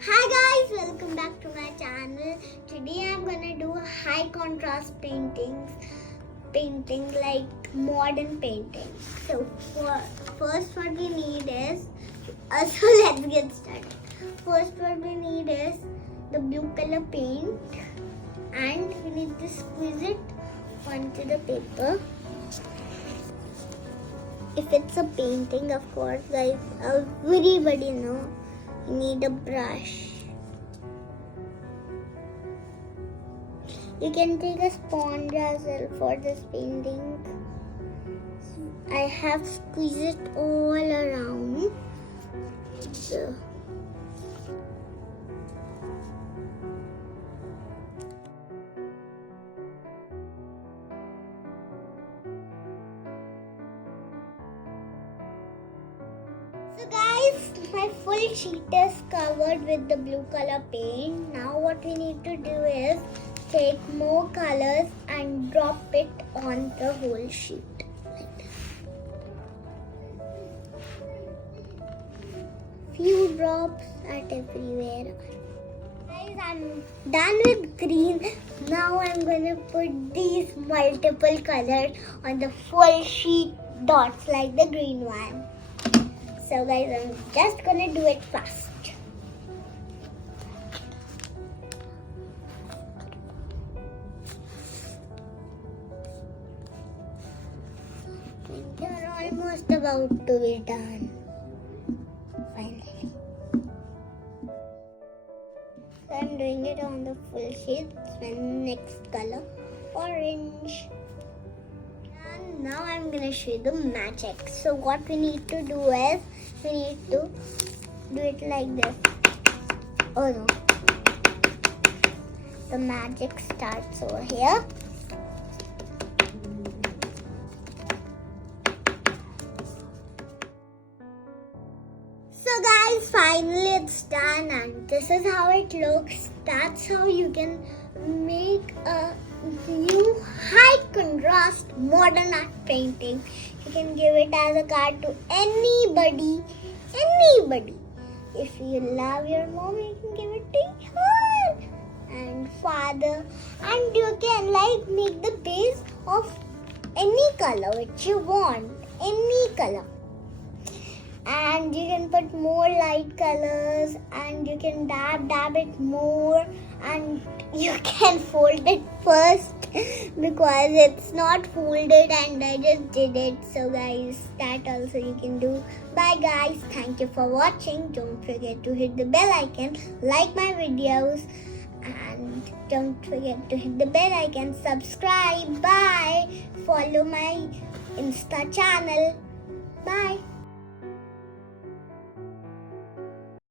Hi guys, welcome back to my channel. Today I'm gonna do high contrast painting like modern paintings. So first what we need is, so let's get started. First what we need is the blue color paint, and we need to squeeze it onto the paper. If it's a painting, of course guys, everybody know you need a brush. You can take a sponge as well for this painting. So I have squeezed it all around. So guys, my full sheet is covered with the blue color paint. Now what we need to do is take more colors and drop it on the whole sheet. Few drops at everywhere. Guys, I'm done with green. Now I'm gonna put these multiple colors on the full sheet dots like the green one. So guys, I'm just gonna do it fast. You're almost about to be done. Finally. So I'm doing it on the full sheet. Next color, orange. And now I'm gonna show you the magic. So what we need to do is, we need to do it like this. Oh no. The magic starts over here. So guys, finally it's done, and this is how it looks. That's how you can make a new high contrast modern art painting. You can give it as a card to anybody. If you love your mom, you can give it to her and father, and you can like make the base of any color which you want, any color. And you can put more light colors, and you can dab it more, and you can fold it first because it's not folded and I just did it. So guys, that also you can do. Bye guys, thank you for watching. Don't forget to hit the bell icon, like my videos, and don't forget to hit the bell icon, subscribe. Bye. Follow my Insta channel. Bye.